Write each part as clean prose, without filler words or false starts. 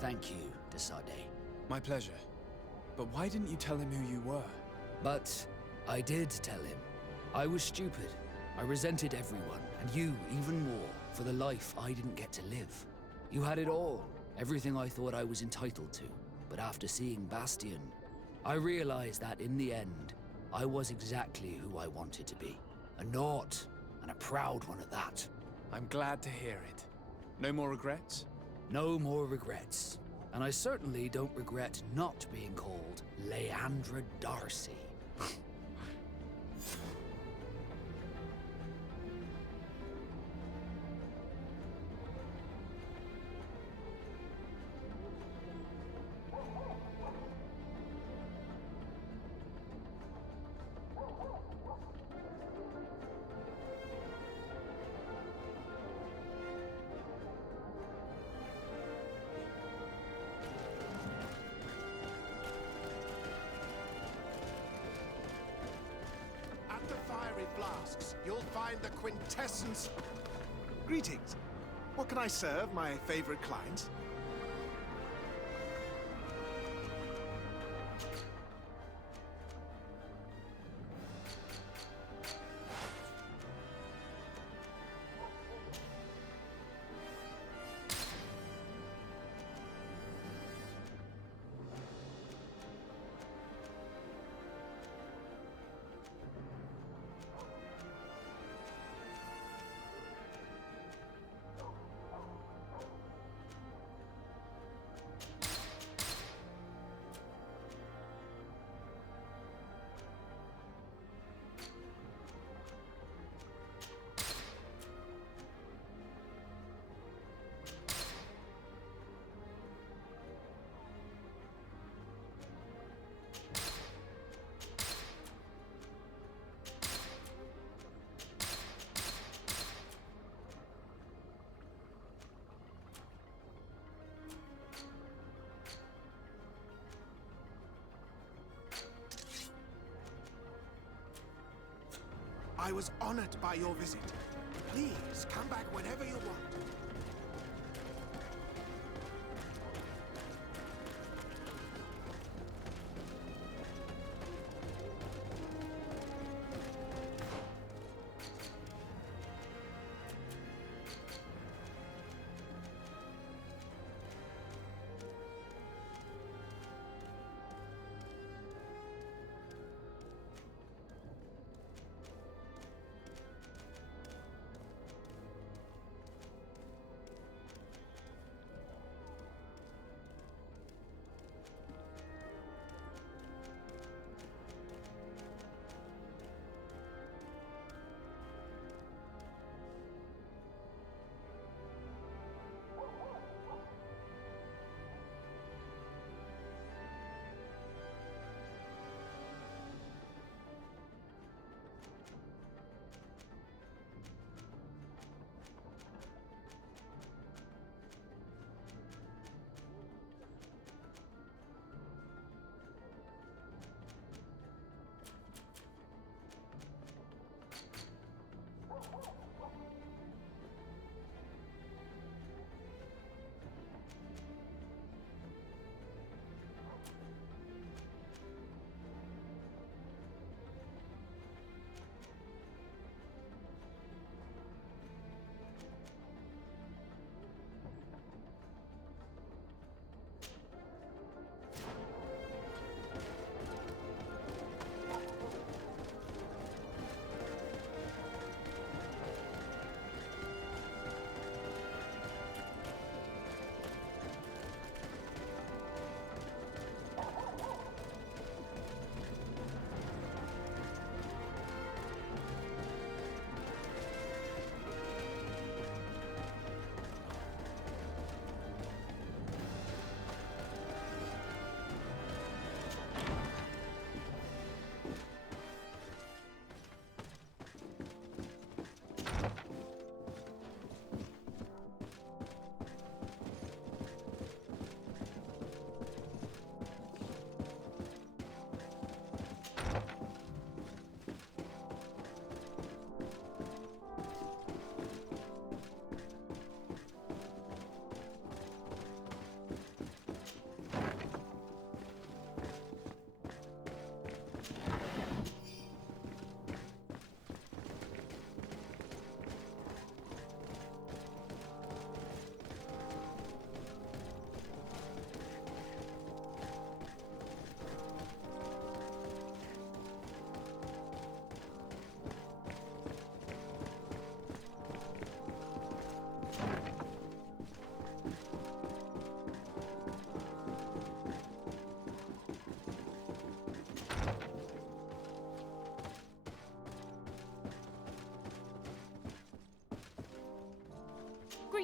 Thank you, Desade. My pleasure. But why didn't you tell him who you were? But I did tell him. I was stupid. I resented everyone, and you even more, for the life I didn't get to live. You had it all, everything I thought I was entitled to. But after seeing Bastion, I realized that in the end, I was exactly who I wanted to be. A naught, and a proud one at that. I'm glad to hear it. No more regrets? No more regrets. And I certainly don't regret not being called Leandra Darcy. At the fiery flasks, you'll find the quintessence. Greetings. What can I serve my favorite clients? I was honored by your visit. Please, come back whenever you want.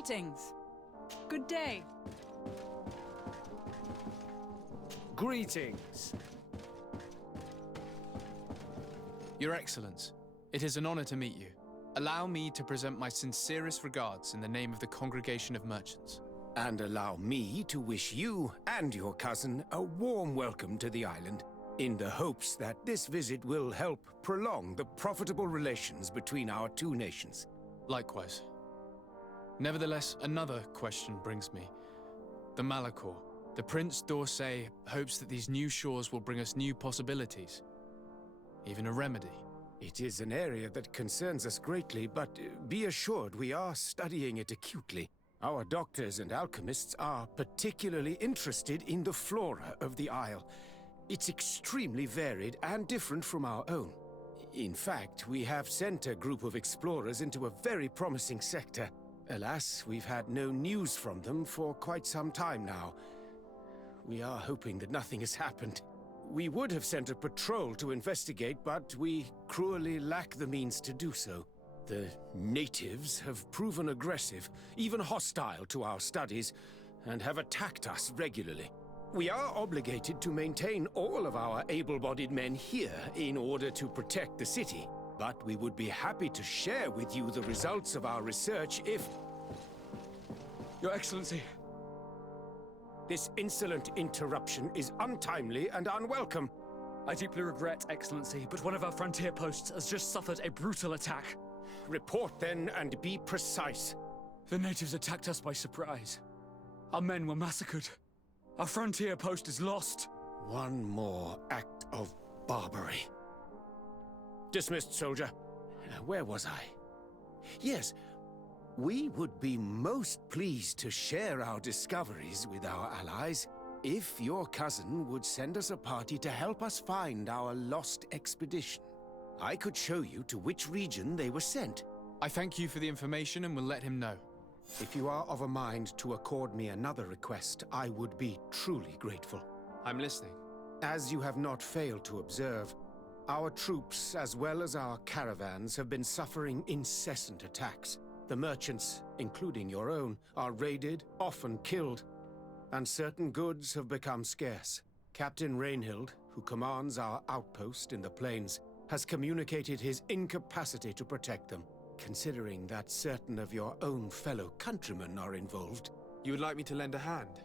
Greetings. Good day. Greetings. Your Excellence, it is an honor to meet you. Allow me to present my sincerest regards in the name of the Congregation of Merchants. And allow me to wish you and your cousin a warm welcome to the island, in the hopes that this visit will help prolong the profitable relations between our two nations. Likewise. Nevertheless, another question brings me. The Malachor. The Prince d'Orsay hopes that these new shores will bring us new possibilities. Even a remedy. It is an area that concerns us greatly, but be assured we are studying it acutely. Our doctors and alchemists are particularly interested in the flora of the Isle. It's extremely varied and different from our own. In fact, we have sent a group of explorers into a very promising sector. Alas, we've had no news from them for quite some time now. We are hoping that nothing has happened. We would have sent a patrol to investigate, but we cruelly lack the means to do so. The natives have proven aggressive, even hostile to our studies, and have attacked us regularly. We are obligated to maintain all of our able-bodied men here in order to protect the city, but we would be happy to share with you the results of our research if... Your Excellency. This insolent interruption is untimely and unwelcome. I deeply regret, Excellency, but one of our frontier posts has just suffered a brutal attack. Report then and be precise. The natives attacked us by surprise. Our men were massacred. Our frontier post is lost. One more act of barbarity. Dismissed, soldier. Where was I? Yes, we would be most pleased to share our discoveries with our allies if your cousin would send us a party to help us find our lost expedition. I could show you to which region they were sent. I thank you for the information and will let him know. If you are of a mind to accord me another request, I would be truly grateful. I'm listening. As you have not failed to observe, our troops, as well as our caravans, have been suffering incessant attacks. The merchants, including your own, are raided, often killed, and certain goods have become scarce. Captain Rainhild, who commands our outpost in the plains, has communicated his incapacity to protect them. Considering that certain of your own fellow countrymen are involved. You would like me to lend a hand?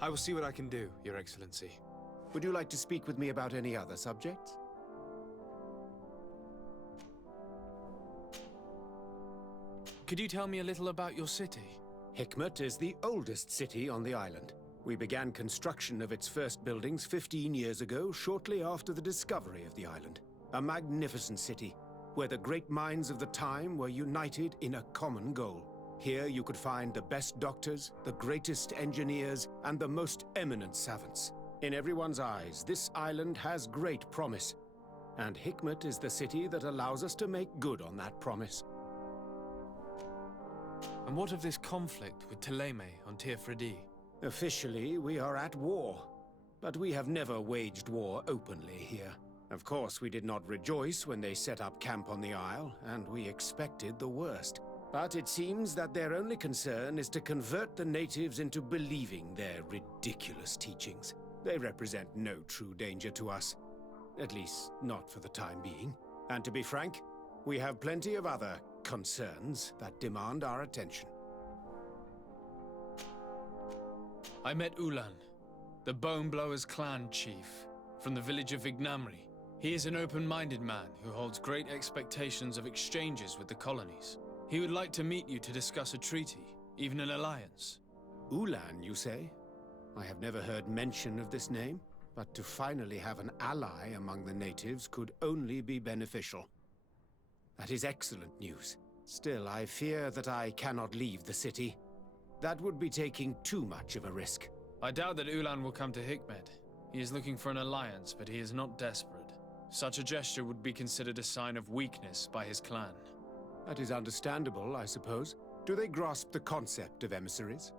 I will see what I can do, Your Excellency. Would you like to speak with me about any other subjects? Could you tell me a little about your city? Hikmet is the oldest city on the island. We began construction of its first buildings 15 years ago, shortly after the discovery of the island. A magnificent city, where the great minds of the time were united in a common goal. Here you could find the best doctors, the greatest engineers, and the most eminent savants. In everyone's eyes, this island has great promise, and Hikmet is the city that allows us to make good on that promise. And what of this conflict with Ptolemy on Tir-Fredi? Officially, we are at war, but we have never waged war openly here. Of course, we did not rejoice when they set up camp on the Isle, and we expected the worst. But it seems that their only concern is to convert the natives into believing their ridiculous teachings. They represent no true danger to us. At least, not for the time being. And to be frank, we have plenty of other concerns that demand our attention. I met Ulan, the Bone Blowers clan chief, from the village of Vignamri. He is an open-minded man who holds great expectations of exchanges with the colonies. He would like to meet you to discuss a treaty, even an alliance. Ulan, you say? I have never heard mention of this name, but to finally have an ally among the natives could only be beneficial. That is excellent news. Still, I fear that I cannot leave the city. That would be taking too much of a risk. I doubt that Ulan will come to Hikmet. He is looking for an alliance, but he is not desperate. Such a gesture would be considered a sign of weakness by his clan. That is understandable, I suppose. Do they grasp the concept of emissaries?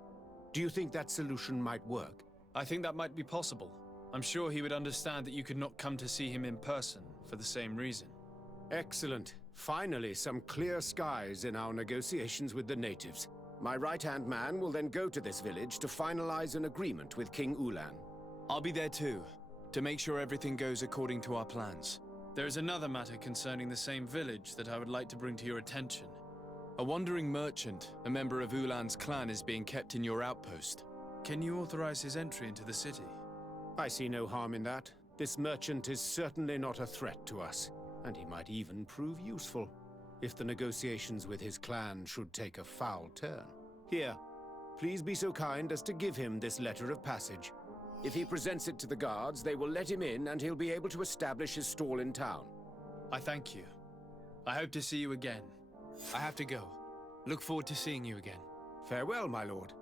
Do you think that solution might work? I think that might be possible. I'm sure he would understand that you could not come to see him in person for the same reason. Excellent. Finally, some clear skies in our negotiations with the natives. My right-hand man will then go to this village to finalize an agreement with King Ulan. I'll be there too, to make sure everything goes according to our plans. There is another matter concerning the same village that I would like to bring to your attention. A wandering merchant, a member of Ulan's clan, is being kept in your outpost. Can you authorize his entry into the city? I see no harm in that. This merchant is certainly not a threat to us, and he might even prove useful, if the negotiations with his clan should take a foul turn. Here, please be so kind as to give him this letter of passage. If he presents it to the guards, they will let him in and he'll be able to establish his stall in town. I thank you. I hope to see you again. I have to go. Look forward to seeing you again. Farewell, my lord.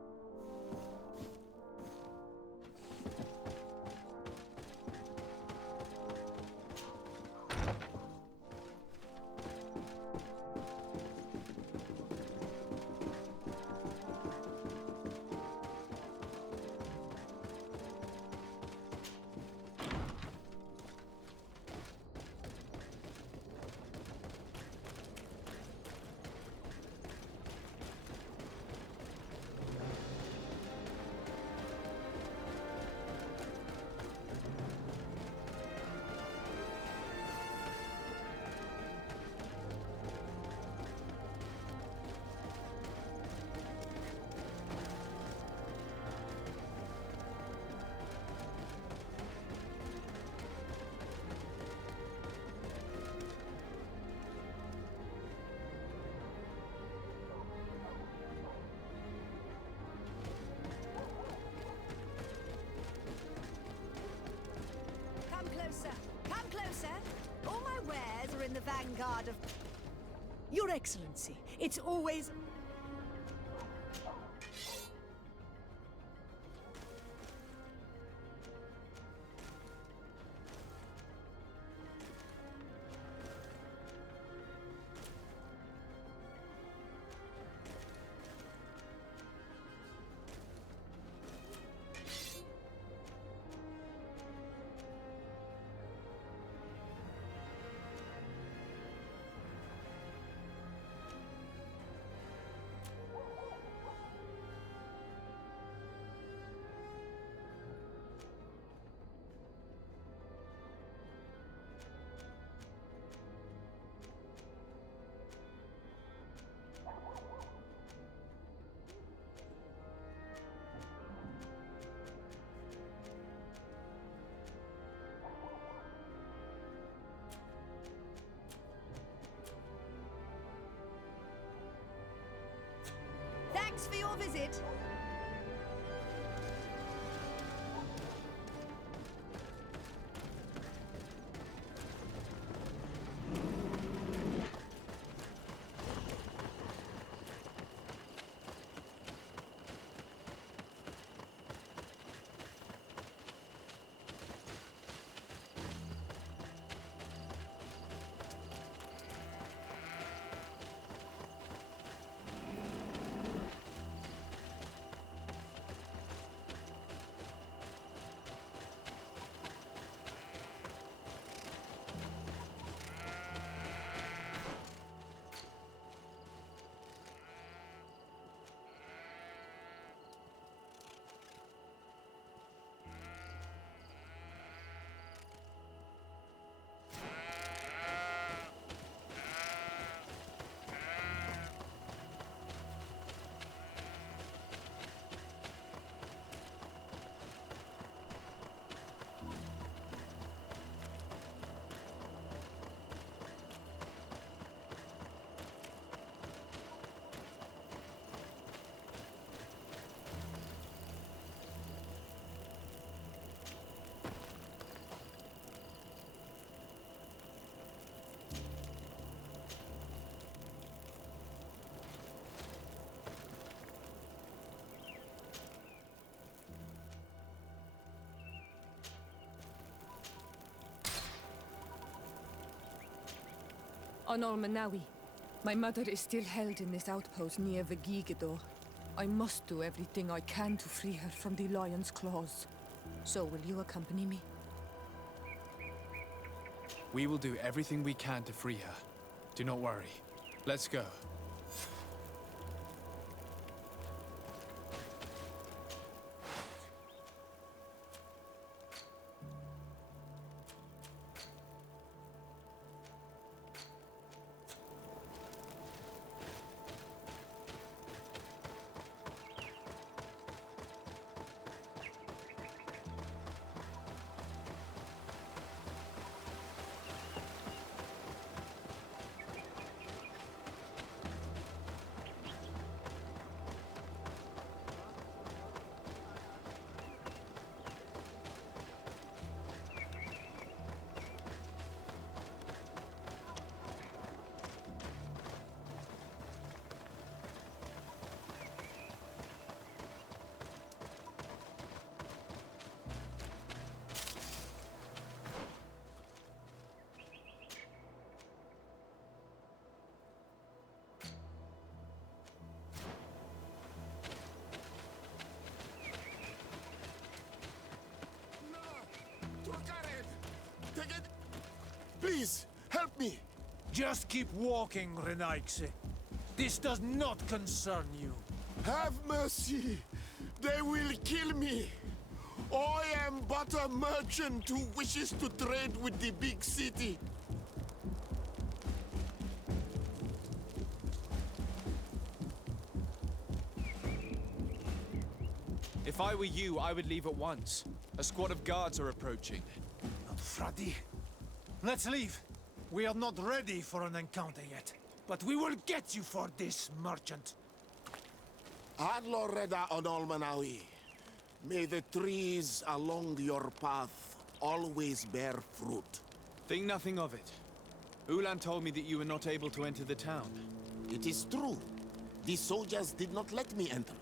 Come closer. All my wares are in the vanguard of... Your Excellency, it's always... Thanks for your visit. Honor Manawi. My mother is still held in this outpost near Vegigador. I must do everything I can to free her from the lion's claws. So will you accompany me? We will do everything we can to free her. Do not worry. Let's go. help me! Just keep walking, Renaigse. This does not concern you. Have mercy! They will kill me! I am but a merchant who wishes to trade with the big city. If I were you, I would leave at once. A squad of guards are approaching. Not Fradi. Let's leave. We are not ready for an encounter yet. But we will get you for this, merchant. Adloreda Onolmanawi. May the trees along your path always bear fruit. Think nothing of it. Ulan told me that you were not able to enter the town. It is true. The soldiers did not let me enter.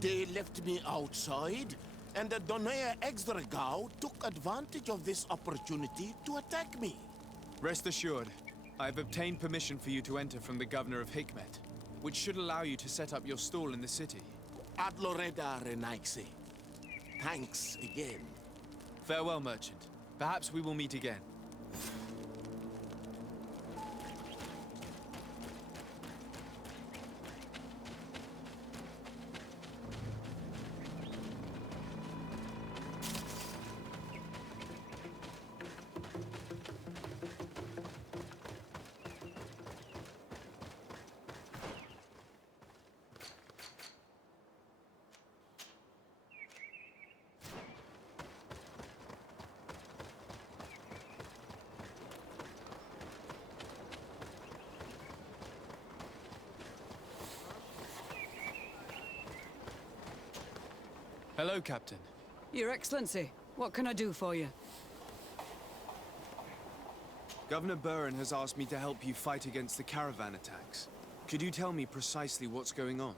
They left me outside, and the Donea Exdragao took advantage of this opportunity to attack me. Rest assured, I have obtained permission for you to enter from the governor of Hikmet, which should allow you to set up your stall in the city. Adloreda Renaigse. Thanks again. Farewell, merchant. Perhaps we will meet again. Hello, Captain. Your Excellency, what can I do for you? Governor Buren has asked me to help you fight against the caravan attacks. Could you tell me precisely what's going on?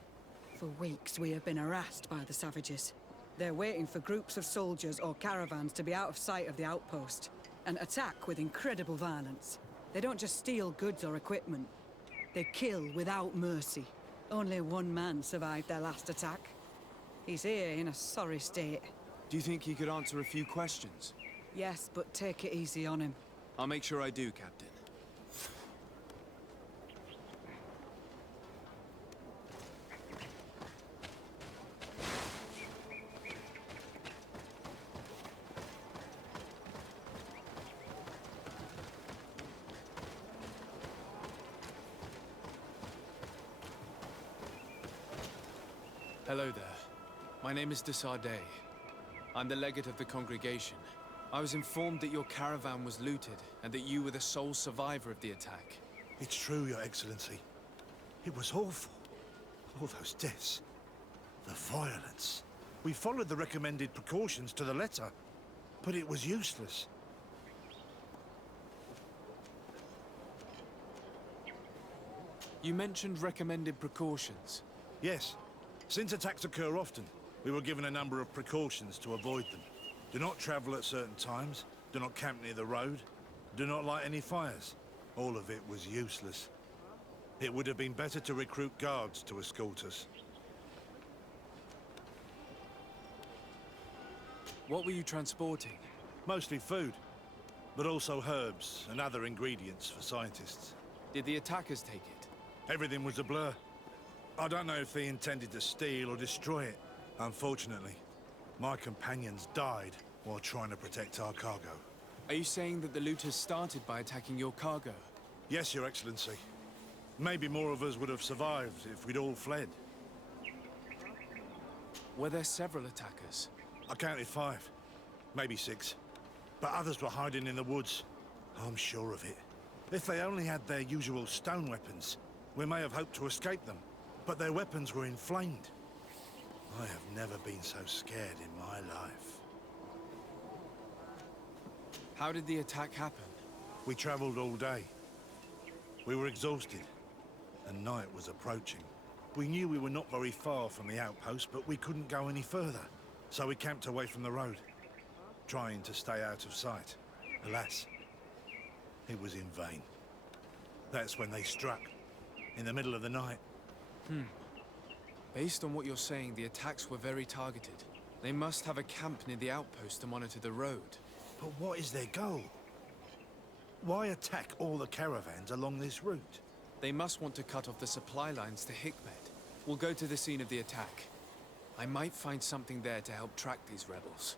For weeks, we have been harassed by the savages. They're waiting for groups of soldiers or caravans to be out of sight of the outpost and attack with incredible violence. They don't just steal goods or equipment. They kill without mercy. Only one man survived their last attack. He's here in a sorry state. Do you think he could answer a few questions? Yes, but take it easy on him. I'll make sure I do, Captain. Hello there. My name is Desardet. I'm the legate of the congregation. I was informed that your caravan was looted, and that you were the sole survivor of the attack. It's true, Your Excellency. It was awful. All those deaths. The violence. We followed the recommended precautions to the letter, but it was useless. You mentioned recommended precautions. Yes. Since attacks occur often, we were given a number of precautions to avoid them. Do not travel at certain times, do not camp near the road, do not light any fires. All of it was useless. It would have been better to recruit guards to escort us. What were you transporting? Mostly food, but also herbs and other ingredients for scientists. Did the attackers take it? Everything was a blur. I don't know if they intended to steal or destroy it. Unfortunately, my companions died while trying to protect our cargo. Are you saying that the looters started by attacking your cargo? Yes, Your Excellency. Maybe more of us would have survived if we'd all fled. Were there several attackers? I counted 5, maybe 6. But others were hiding in the woods. I'm sure of it. If they only had their usual stone weapons, we may have hoped to escape them. But their weapons were inflamed. I have never been so scared in my life. How did the attack happen? We traveled all day. We were exhausted, and night was approaching. We knew we were not very far from the outpost, but we couldn't go any further. So we camped away from the road, trying to stay out of sight. Alas, it was in vain. That's when they struck, in the middle of the night. Based on what you're saying, the attacks were very targeted. They must have a camp near the outpost to monitor the road. But what is their goal? Why attack all the caravans along this route? They must want to cut off the supply lines to Hikmet. We'll go to the scene of the attack. I might find something there to help track these rebels.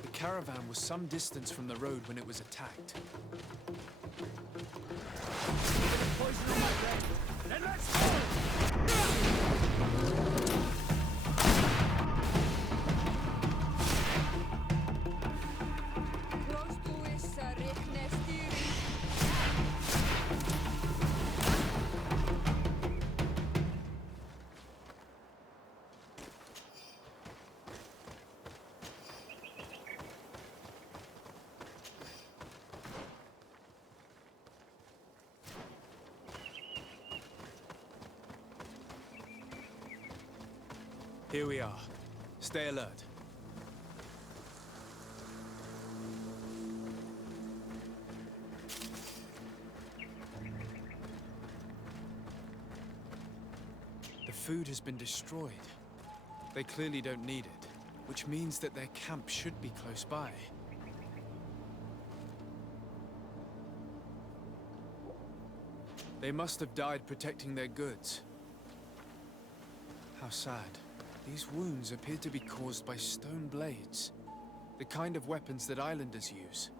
The caravan was some distance from the road when it was attacked. Poison on my brain. Then let's go! Here we are. Stay alert. The food has been destroyed. They clearly don't need it, which means that their camp should be close by. They must have died protecting their goods. How sad. These wounds appear to be caused by stone blades, the kind of weapons that islanders use.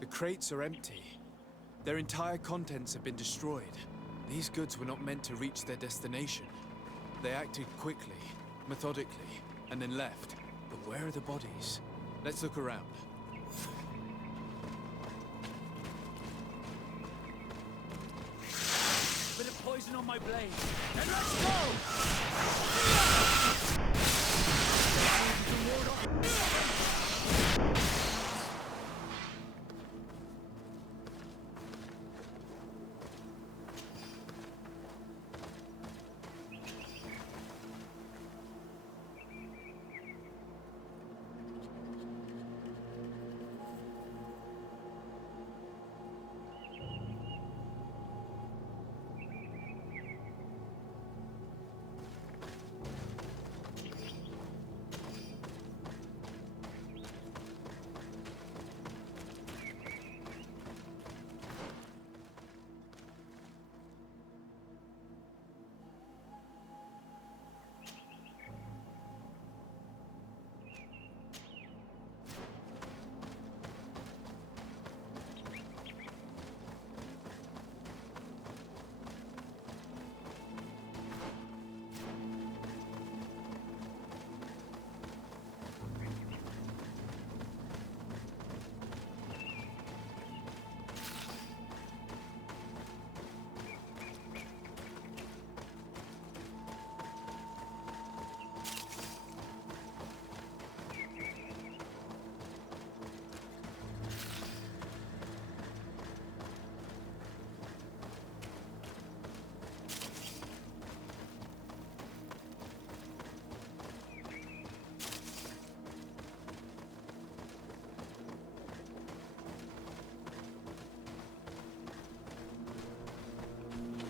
The crates are empty. Their entire contents have been destroyed. These goods were not meant to reach their destination. They acted quickly, methodically, and then left. But where are the bodies? Let's look around. Bit of poison on my blade. Then let's go!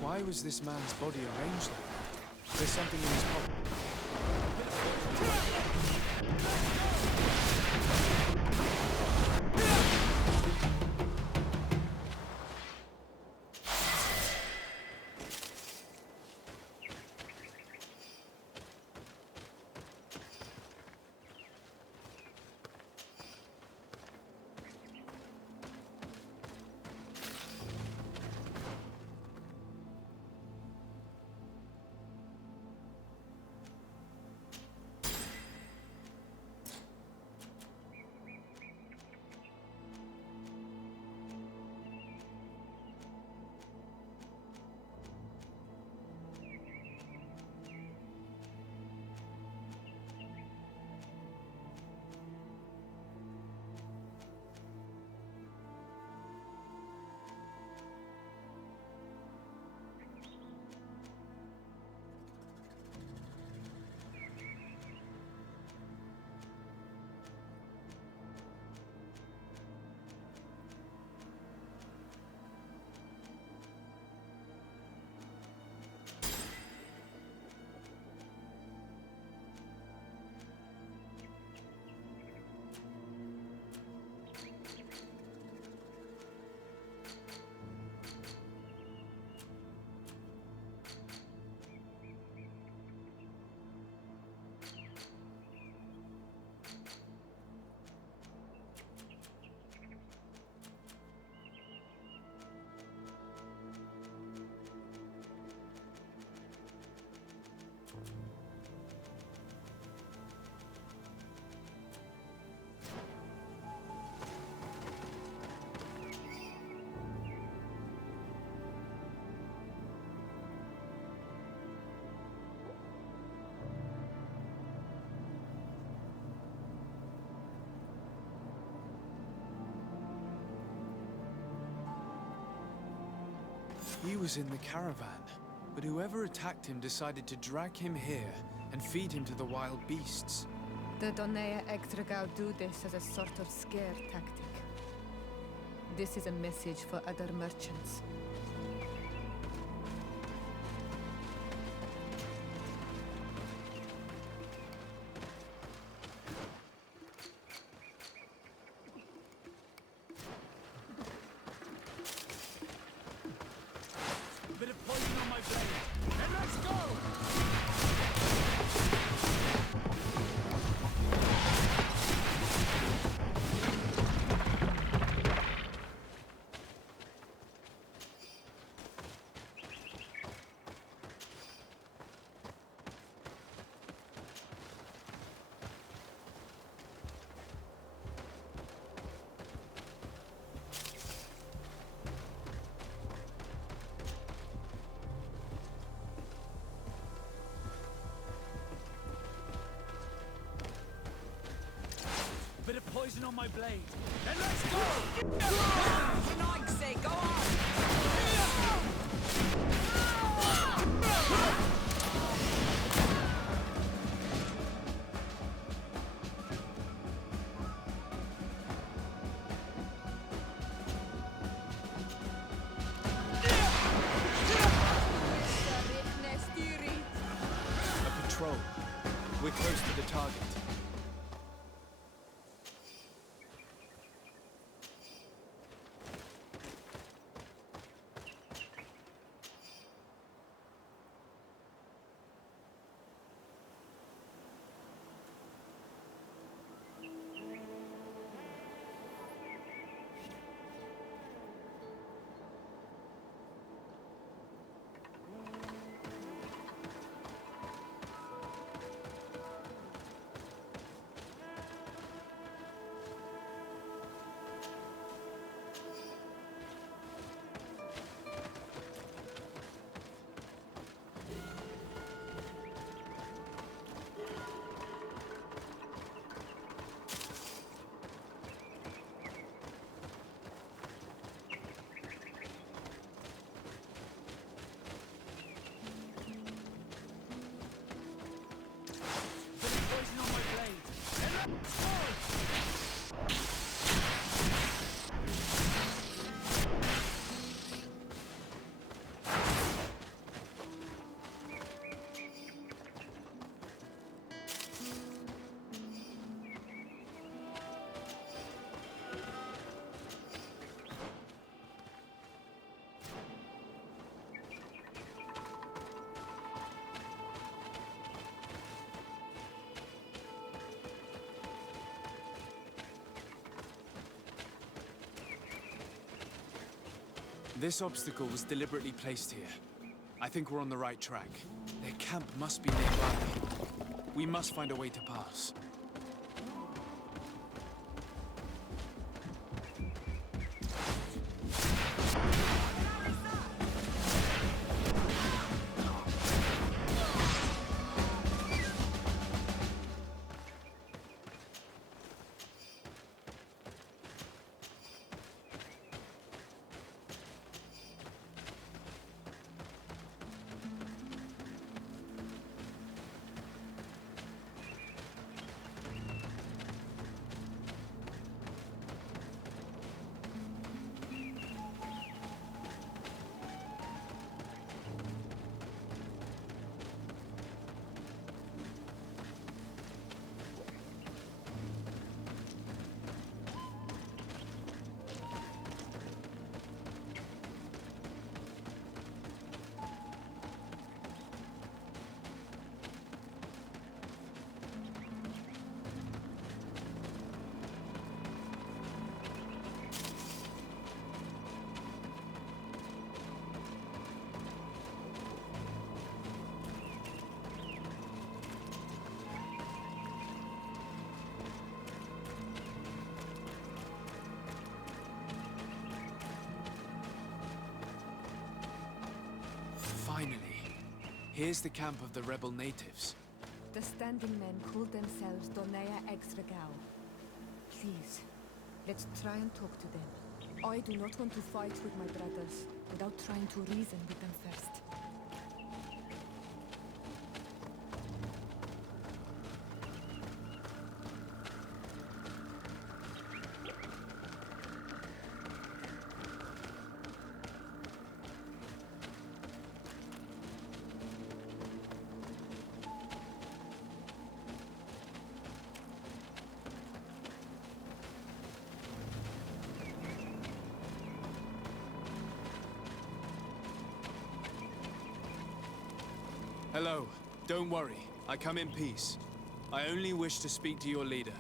Why was this man's body arranged like that? There's something in his pocket. He was in the caravan, but whoever attacked him decided to drag him here and feed him to the wild beasts. The Donea Extragau do this as a sort of scare tactic. This is a message for other merchants. Bit of poison on my blade. And let's go! Bit of poison on my blade. Then let's go! For Nike's sake, go on! A patrol. We're close to the target. Poison on my blade. Then let's go! This obstacle was deliberately placed here. I think we're on the right track. Their camp must be nearby. We must find a way to pass. Finally. Here's the camp of the rebel natives. The standing men call themselves Donea Exregao. Please, let's try and talk to them. I do not want to fight with my brothers without trying to reason with them first. Hello. Don't worry. I come in peace. I only wish to speak to your leader.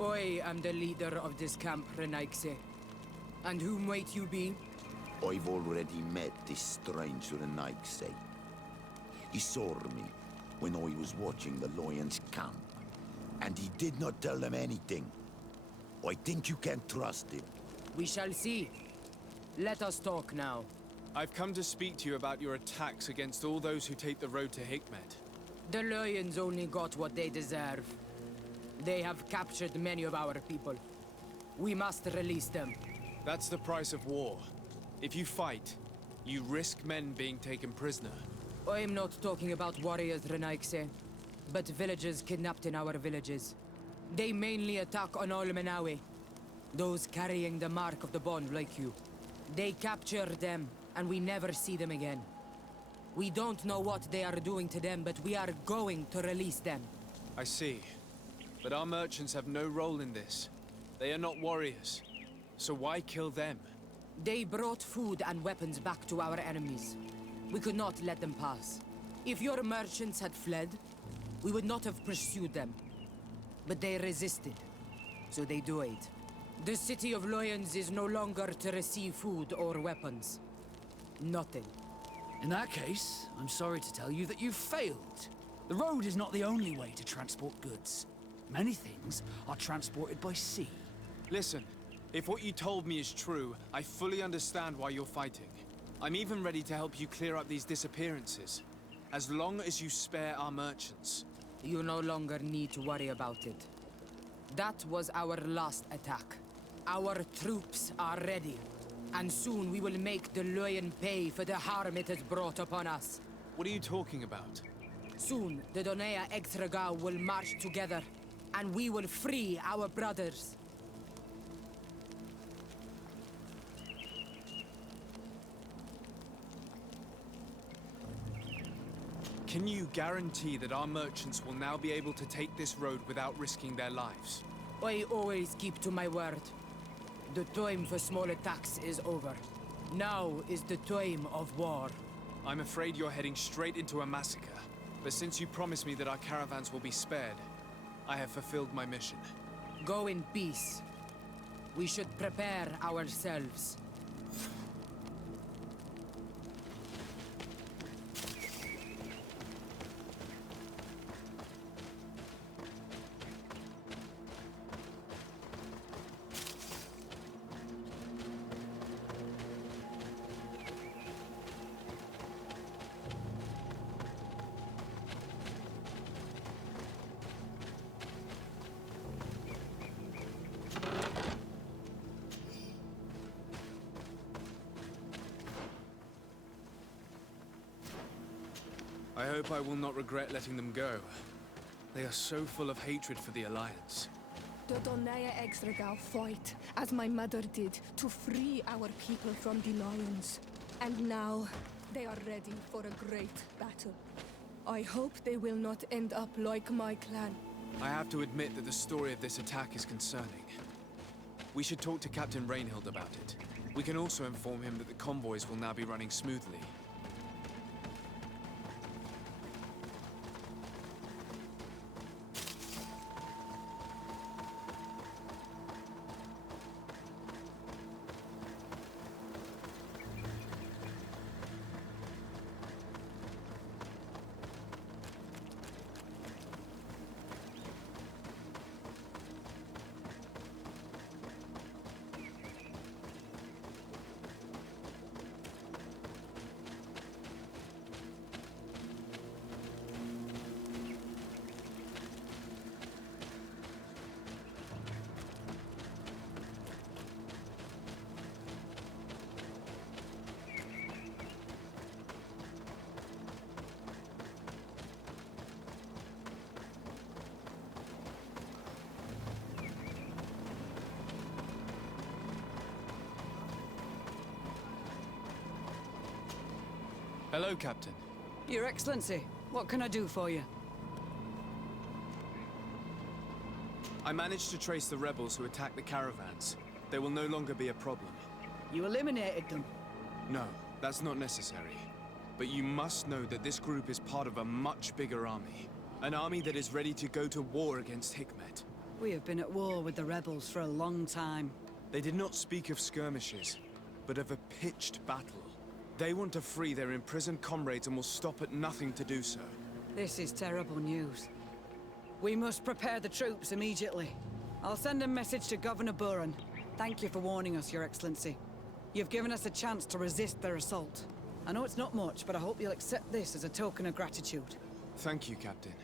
I am the leader of this camp, Renaigse. And whom might you be? I've already met this strange Renaigse. He saw me when I was watching the Lions camp, and he did not tell them anything. I think you can trust him. We shall see. Let us talk now. I've come to speak to you about your attacks against all those who take the road to Hikmet. The Lions only got what they deserve. They have captured many of our people. We must release them. That's the price of war. If you fight, you risk men being taken prisoner. I am not talking about warriors, Renaigse, but villagers kidnapped in our villages. They mainly attack on Olmenawi, those carrying the mark of the bond like you. They capture them, and we never see them again. We don't know what they are doing to them, but we are going to release them. I see. But our merchants have no role in this. They are not warriors. So why kill them? They brought food and weapons back to our enemies. We could not let them pass. If your merchants had fled, we would not have pursued them. But they resisted, so they died. The city of Lions is no longer to receive food or weapons. Nothing. In that case, I'm sorry to tell you that you've failed. The road is not the only way to transport goods. Many things are transported by sea. Listen, if what you told me is true, I fully understand why you're fighting. I'm even ready to help you clear up these disappearances. As long as you spare our merchants. You no longer need to worry about it. That was our last attack. Our troops are ready. And soon we will make the Lion pay for the harm it has brought upon us. What are you talking about? Soon, the Donea Exregao will march together, and we will free our brothers. Can you guarantee that our merchants will now be able to take this road without risking their lives? I always keep to my word. The time for small attacks is over. Now is the time of war. I'm afraid you're heading straight into a massacre. But since you promised me that our caravans will be spared, I have fulfilled my mission. Go in peace. We should prepare ourselves. I hope I will not regret letting them go. They are so full of hatred for the Alliance. The Donea Exregao fight, as my mother did, to free our people from the Lions. And now, they are ready for a great battle. I hope they will not end up like my clan. I have to admit that the story of this attack is concerning. We should talk to Captain Rainhild about it. We can also inform him that the convoys will now be running smoothly. Hello, Captain. Your Excellency, what can I do for you? I managed to trace the rebels who attacked the caravans. They will no longer be a problem. You eliminated them. No, that's not necessary. But you must know that this group is part of a much bigger army. An army that is ready to go to war against Hikmet. We have been at war with the rebels for a long time. They did not speak of skirmishes, but of a pitched battle. They want to free their imprisoned comrades and will stop at nothing to do so. This is terrible news. We must prepare the troops immediately. I'll send a message to Governor Buran. Thank you for warning us, Your Excellency. You've given us a chance to resist their assault. I know it's not much, but I hope you'll accept this as a token of gratitude. Thank you, Captain.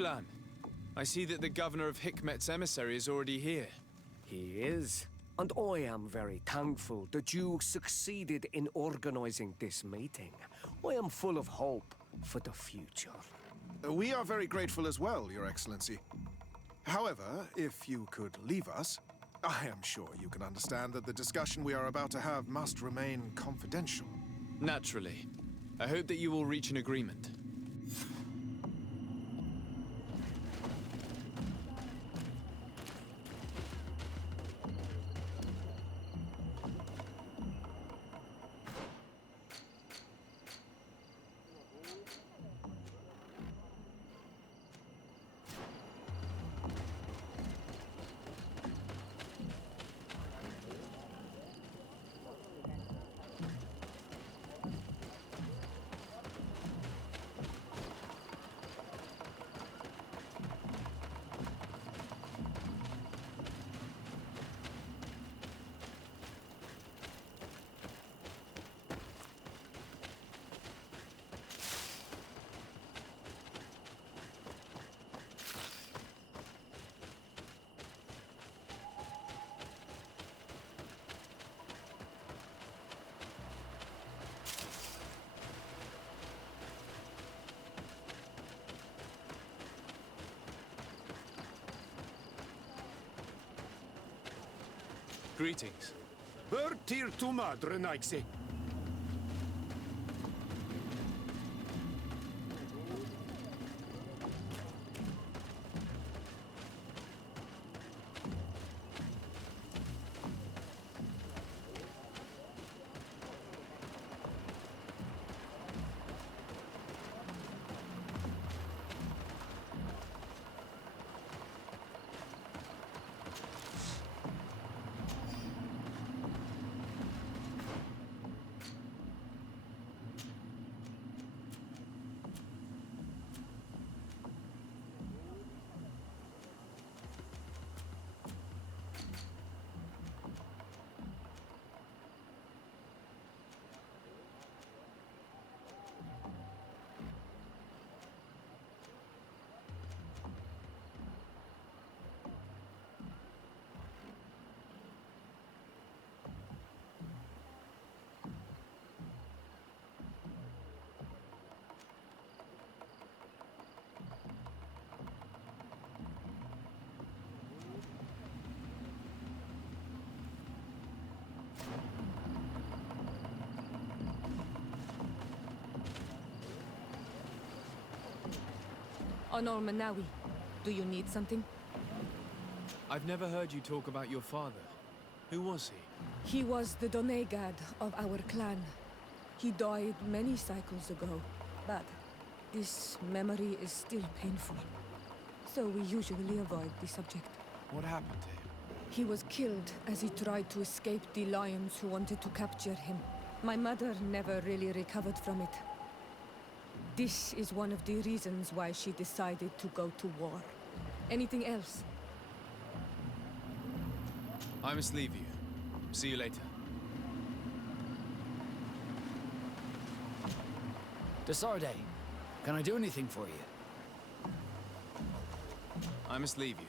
Ulan, I see that the governor of Hikmet's emissary is already here. He is. And I am very thankful that you succeeded in organizing this meeting. I am full of hope for the future. We are very grateful as well, Your Excellency. However, if you could leave us, I am sure you can understand that the discussion we are about to have must remain confidential. Naturally. I hope that you will reach an agreement. Greetings. Bertir tuma, Drenaigse. Honor Manawi, do you need something? I've never heard you talk about your father. Who was he? He was the Donegad of our clan. He died many cycles ago, but this memory is still painful. So we usually avoid the subject. What happened to him? He was killed as he tried to escape the lions who wanted to capture him. My mother never really recovered from it. This is one of the reasons why she decided to go to war. Anything else? I must leave you. See you later. Desarde, can I do anything for you? I must leave you.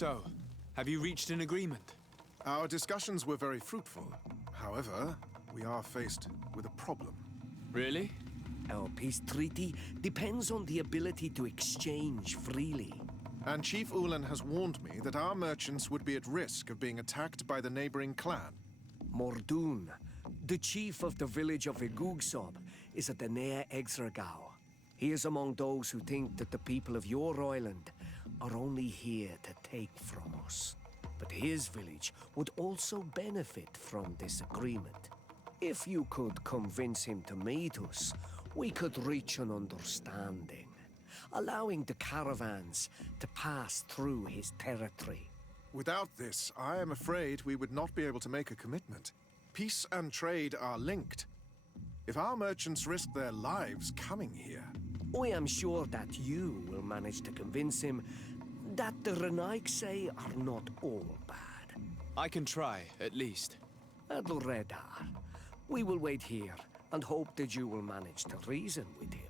So, have you reached an agreement? Our discussions were very fruitful. However, we are faced with a problem. Really? Our peace treaty depends on the ability to exchange freely. And Chief Ulan has warned me that our merchants would be at risk of being attacked by the neighboring clan. Mordoon, the chief of the village of Igugsob, is a Danea Exragao. He is among those who think that the people of your island are only here to take from us. But his village would also benefit from this agreement. If you could convince him to meet us, we could reach an understanding, allowing the caravans to pass through his territory. Without this, I am afraid we would not be able to make a commitment. Peace and trade are linked. If our merchants risk their lives coming here... I am sure that you will manage to convince him that the Renaigse are not all bad. I can try, at least. Adloredar, we will wait here and hope that you will manage to reason with him.